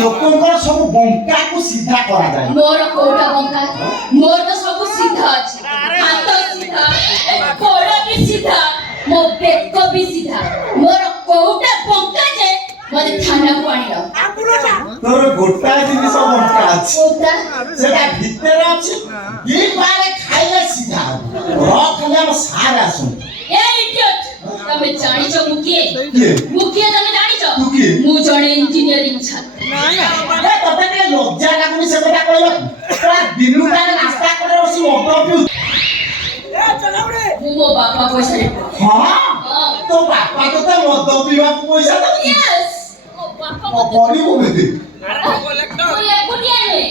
ଲୋକଙ୍କର ସବୁ ବଙ୍କାକୁ ସିଧା କରାଯାଏ। ମୋର କୋଉଟା ବଙ୍କା? ମୋର ତ ସବୁ ସିଧା ଅଛି। ହାତ ସିଧା, ଗୋଡ଼ ବି ସିଧା, ମୋ ବେକ ବି ସିଧା। ମୋର କୋଉଟା ବଙ୍କା ଯେ ମତେ ଥାନାକୁ ଆଣିଲ? ତୋର ଗୋଟାଏ ଜିନିଷ ବଙ୍କା ଅଛି, କୋଉଟା? ସେଟା ଭିତରେ ଅଛି। ଦି ପାରେ ଖାଇଲେ ସିଧା ରଖଲେ ଆମ ସାର୍ ଆସନ୍ତି। ଏ ଇଡିୟଟ, ତମେ ଜାଣିଛ ମୁଁ କିଏ? କିଏ? ମୁଁ କିଏ ତମେ ଜାଣିଛ? ତୁ କିଏ? ମୁଁ ଜଣେ ଇଞ୍ଜିନିୟରିଂ ଛାତ୍ର। ଏ ତତେ ଟିକେ ଲଜ୍ଜା ଲାଗୁନି ସେ କଥା କହିବାକୁ? ପୁରା ଦିନୁଟାରେ ରାସ୍ତା କଡ଼ରେ ବସି ମଦ ପିଉ। ମୁଁ ମୋ ବାପା ପଇସାରେ ପଢୁଛି। ହଁ ତୋ ବାପା ତତେ ମଦ ପିଇବାକୁ ପଇସା ଦଉଛି। Yes, ମୋ ବାପା ମତେ ପଢିବୁ କେତେ? ମୁଁ ଏକୁଟିଆ ନୁହେଁ।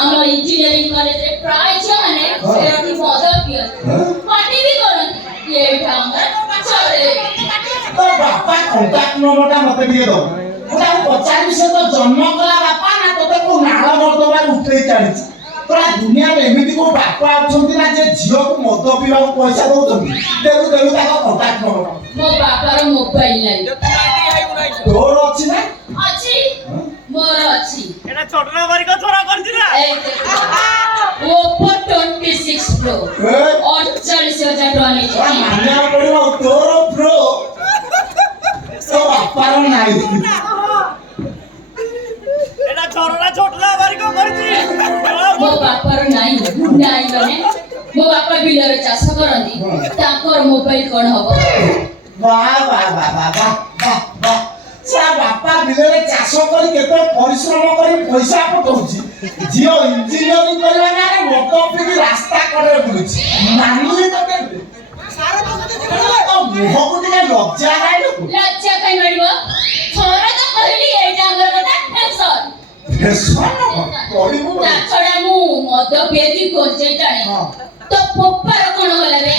ଆମ ଇଞ୍ଜିନିୟରିଂ କଲେଜରେ ପ୍ରାୟ ଝିଅମାନେ ସେଠି ମଦ ପିଅନ୍ତି, ପାର୍ଟି ବି କରନ୍ତି। ଏଇଟା ଆମର ଚଳେ। ତୋ ବାପା କଣ୍ଟାକ୍ଟ ନମ୍ବରଟା ମତେ ଟିକେ ଦବ। ମୁଁ ତାକୁ ପଚାରିବି ସେ ତ ଜନ୍ମ କଲା ବାପା ନା ତତେ କୋଉ ନାଳ ନର୍ଦ୍ଦମାରେ ଉଠେଇ ଚାଲିଛି। ପୁରା ଦୁନିଆରେ ଏମିତି କୋଉ ବାପା ଅଛନ୍ତି ନା ଯେ ଝିଅକୁ ମଦ ପିଇବାକୁ ପଇସା ଦଉଛନ୍ତି? ଦେବୁ ଦେବୁ ତାଙ୍କ କଣ୍ଟାକ୍ଟ ନମ୍ବର। ମୋ ବାପାର ମୋବାଇଲ ନାହିଁ। ତୋର ଅଛି ନା? ଅଛି, ମୋର ଅଛି। এটা ছোটনা বাড়ি কত ছোড়া করছি না এই দেখো, Oppo 26 Pro 48,000 ଟଙ୍କା ନେଇଛି। ମାନିବାକୁ ପଡିବ ତୋର ପ୍ରୋ ତୋ ବାପାର ନାହିଁ। এটা ছোটনা ছোটনা বাড়ি কত করছি ମୋ ବାପାର ନାହିଁ। ନାହିଁ ମାନେ ମୋ ବାପା ବିଲରେ ଚାଷ କରନ୍ତି, ତାଙ୍କର ମୋବାଇଲ କଣ ହବ? ବାଃ ବାଃ ବାଃ ବାଃ ବାଃ ବାଃ ବାଃ। ସେ ବାପା ବିଲରେ ଚାଷ କରି କେତେ ପରିଶ୍ରମ କରି ପଇସା ପଠଉଛି, ଝିଅ ଇଞ୍ଜିନିୟରିଂ କରିବା ନାଁରେ ମଦ ପିଇକି ରାସ୍ତା କଡ଼ରେ ବୁଲୁଛି। ମାନୁନି ତତେ? ତୋ ମୁହଁକୁ ଟିକେ ଲଜ୍ଜା ନାହିଁ ଲୋକ? ଲଜ୍ଜା କାଇଁ ମିଳିବ? ଥରେ ତ କହିଲି ଏଇଟା ଆମର ଗୋଟେ ଫ୍ୟାସନ। ଫ୍ୟାସନ କହିବୁ ତା ଛଡା ମୁଁ ମଦ ପିଇକି ଗୋଞ୍ଜେଇ ଟାଣେ। ତ ପୋପାର କଣ ଗଲା ରେ?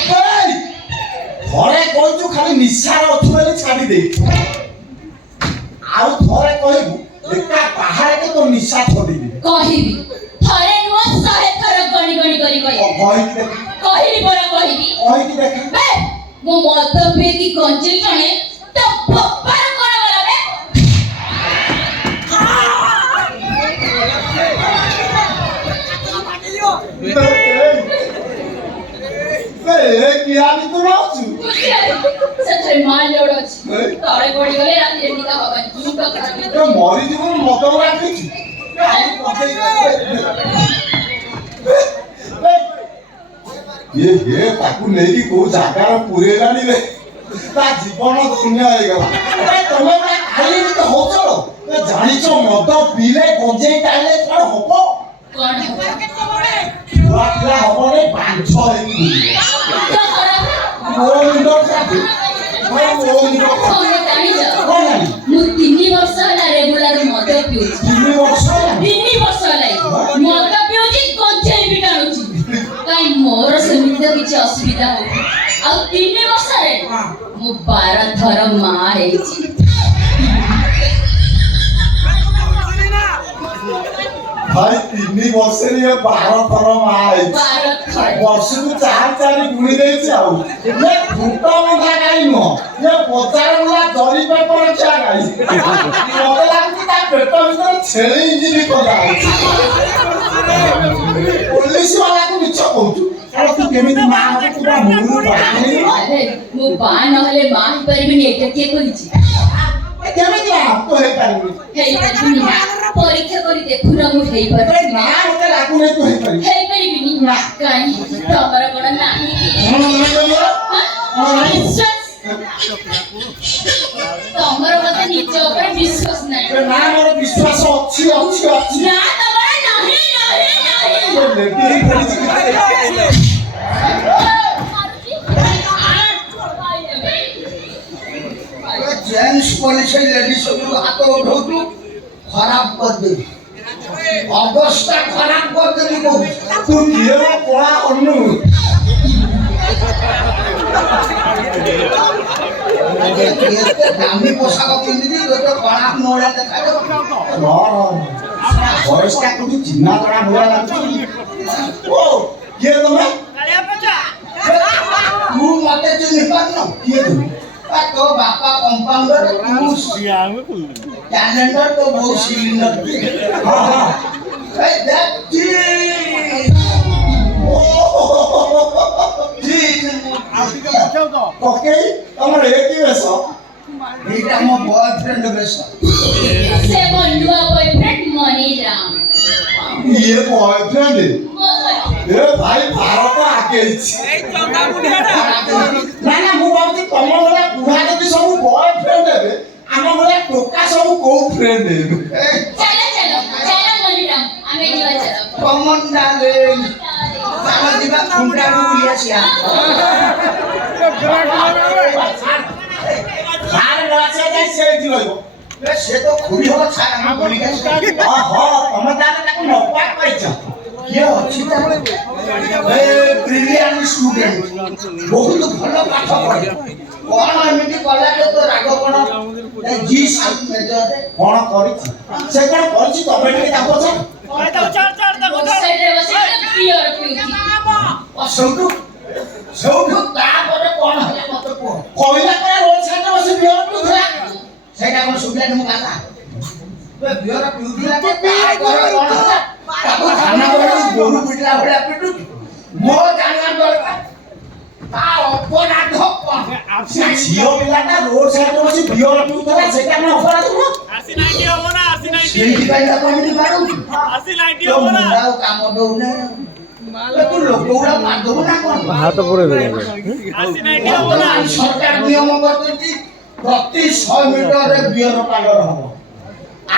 ଥରେ କହିଛୁ ଖାଲି ନିଶାର ଅଛୁ ବୋଲି ଛାଡି ଦେଇଛୁ, ଆଉ ଥରେ କହିବୁ ଏକା ପାହାଡ଼ରେ ତୋ ନିଶା ଛଡେଇବି। କହିବି, ଥରେ ନୁହଁ 100 ଥର ଗଣି ଗଣି କରି କହିବି। କହିକି ଦେଖ, କହିଲି ପରା କହିବି। କହିକି ଦେଖ। ବେ, ମୁଁ ମଦ ପିଇକି ଗୋଞ୍ଜେଇ ଟାଣେ, ତ ପୋପାର କଣ ଗଲା ବେ? କିଆନି ତୁ ରହୁଛୁ? ସେଥିରେ ମାଲ ଲୋଡ ଅଛି। ତଳେ ପଡିଗଲେ ରାତିରେ ନିଦ ହବନି। ମୁଣ୍ଡ ଖରାପ ହେଇଯିବ। ମରିଯିବୁ ମଦ ଗୁଡା ପିଇଛୁ। ଇଏ ତାକୁ ନେଇକି କୋଉ ଜାଗାରେ ପୁରେଇଲାଣି ରେ, ତା ଜୀବନ ଶୂନ୍ୟ ହେଇଗଲା। ତମେ ଖାଲି ହଉଛ, ଜାଣିଛ ମଦ ପିଇଲେ ଗଞ୍ଜେଇ ଟାଣିଲେ କଣ ହବ? କଣ ହବ? ଛୁଆ ପିଲା ହବନି, ବାଞ୍ଛ ହେଇକି ମୁଣ୍ଡ ଖରାପ। ମୋ ମୁଣ୍ଡ ଖରାପ। ମୋ ମୁଣ୍ଡ ଖରାପ। ତମେ ଜାଣିଛ, କଣ ଜାଣି? ମୁଁ 3 ବର୍ଷ ହେଲା ରେଗୁଲାର ମଦ ପିଉଛି। 3 ବର୍ଷ ହେଲାଣି? 3 ବର୍ଷ ହେଲାଣି ମଦ ପିଉଛି, ଗଞ୍ଜେଇ ବି ଟାଣୁଛି। କାଇଁ ମୋର ସେମିତି ତ କିଛି ଅସୁବିଧା ହଉନି। ଆଉ 3 ବର୍ଷରେ ମୁଁ 12 ଥର ମା ହେଇଛି। ଭାଇ 3 ବର୍ଷରେ 12 ଥର ମା ହେଇଛି। 12 ଥର। ବର୍ଷକୁ 4 ଗୁଣି ଦେଇଛି। ଆଉ ଇଏ ଖୁଣ୍ଟ ବନ୍ଧା ଗାଈ ନୁହଁ, ଇଏ ବଜାର ବୁଲା ଜରି ପେପର ଖିଆ ଗାଈ। ମତେ ଲାଗୁଛି ତା ପେଟ ଭିତରେ ଛେଳି ଇଞ୍ଜିନ ଖୋଲା ହଉଛି। ପୋଲିସ ବାଲାକୁ ମିଛ କହୁଛୁ। ଆରେ ତୁ କେମିତି ମା ହବୁ? ତୁ ବା ମୁଣ୍ଡରୁ ବାହା ହେଇନୁ। ଆରେ, ମୁଁ ବାହା ନହେଲେ ମା ହେଇପାରିବିନି, ଏଇଟା କିଏ କହିଛି? କେମିତି ମା ତୁ ହେଇପାରିବୁନି? ହେଇପାରିବିନି ନା? ପରୀକ୍ଷା କରି ଦେଖୁନ, ମୁଁ ହେଇପାରିବି। ନା ମତେ ଲାଗୁନି ତୁ ହେଇପାରିବୁ। ହେଇପାରିବିନି ନା? କାହିଁ? ତମର କଣ ନାହିଁ କି? ବିଶ୍ୱାସ? ତମର ମତେ ନିଜ ଉପରେ ବିଶ୍ୱାସ ନାହିଁ। ନା ମୋର ବିଶ୍ୱାସ ଅଛି ଅଛି ଅଛି। ନା, ତମର ନାହିଁ ନାହିଁ ନାହିଁ। जेंट्स पुलिस लेडीज हाथ उठाऊ खराब कर दे अवस्था खराब कर दे तू किए ना पड़ा अन्नू दामी पोशाक पिंधि गोटे कड़ा नोड़ा देखा वॉइस का कुछ चिन्ना कड़ा भरा लाଗୁଛି। ओ किए तमे? কালিয়া পচা तू मते चिन्हि पारन किए तू? तो बापा कंपाउंडर तू সিয়া আমি କ୍ୟାଲେଣ୍ଡର ତ ବହୁତ ସିଲିଣ୍ଡର ହଁ ହଁ এই দেখছি ପକେଇ ତମର ଏକି ବେଶ এইটা আমার বয়ফ্রেন্ড বেশ ସେ ମୋ ନୂଆ ବୟଫ୍ରେଣ୍ଡ ମନିରାମ ଇଏ ବୟଫ୍ରେଣ୍ଡ ମୋ boyfriend। ଏ ଭାଇ ଭାରତ ଆଗେଇଛି এই চকা বুড়িয়াটা ନା ନା ମୁଁ ଭାବୁଛି ତମ ଭଳିଆ ବୁଢା ଯଦି ସବୁ ବୟଫ୍ରେଣ୍ଡ ହେବେ ଆମ ଭଳିଆ ଟୋକା ସବୁ କୋଉ ଫ୍ରେଣ୍ଡ ହେବେ ଚାଲ ଚାଲ ଚାଲ ମନିରାମ ଆମେ ଯିବା ଚାଲ কমন ডালে আমার দিবা খুঁটা গুলি আসিয়া ସାର୍ ନଆସିବା ଯାଇ ସେଇଠି ରହିବ সে তো খুবই হলো ছাড় আমার বলি গেছে ଓହୋ ତମେ ତାହେଲେ ତାକୁ ନବା କହିଛ কে ଅଛି তাহলে এ ব্রিলিয়ান্ট স্টুডেন্ট বহুত ভালো পাঠ পড়ে কোন এমিতি কলারে তো রাগ কোন জি সাত মেজরে କଣ କରିଛି ସେ କଣ କରିଛି ତମେ ଟିକେ ତାକୁ ପଚାର ওই দাও চার চার দাও দাও ସାଇଡରେ ବସି ପିଅର ପିଉଛି সৌঠু সৌঠু তারপরে কোন হলে মত কো କହିଲା ପରେ ରୋଡ ସାଇଡରେ ବସି ବିଅର ପିଉଥିଲା সেটা কোন সুবিধা তুমি কাকা বে বিয়রা পিউদিলা কে তারপরে কোন হলা তাকু থানা করে গরু পিটলা ভলিয়া পিটু মো জানা দরকার তা অপরাধ কোন ସେ ଝିଅ ପିଲାଟା ରୋଡ ସାଇଡରେ ବସି ବିଅର ପିଉଥିଲା ସେଇଟା କଣ ଅପରାଧ ନୁହଁ আসি 90 হবো না আসি 90 সেইটি পাই না কমিটি পারু আসি 90 তো হবো না মুন্ডাও কাম দউনে তু লোকগুলা মারদব না কোন হাত পরে দেবে আসি 90 হবো না বর্তমান সরকার নিয়ম করতে প্রতি 100 মিটারে বিয়র পালন হব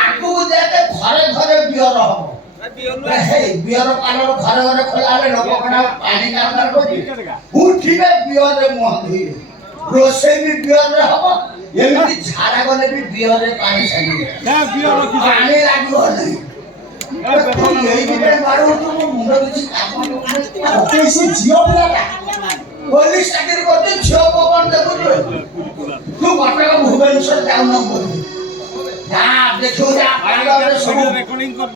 আগু যাতে ঘরে ঘরে বিয়র হব হেই বিয়র পালন ঘরে ঘরে খোলা হলে লোক কটা পানি কারবার করবে উঠিবে বিয়রে মুহ ধুইবে রোষেই বি বিয়রে হব এমনি ঝাড়া গলে বি বিয়রে পানি ছাড়িবে পানি লাগব নাই এই দিকে বারো তো মুন্ড কিছু কাম ପକେଇ ସେ ଝିଅ ପିଲାଟା পুলিশ চাকরি করতে ঝিও পবন দেখুଛୁ তু কটক ভুবনেশ্বর যাও না বলি যা দেখো যা পাইলে সব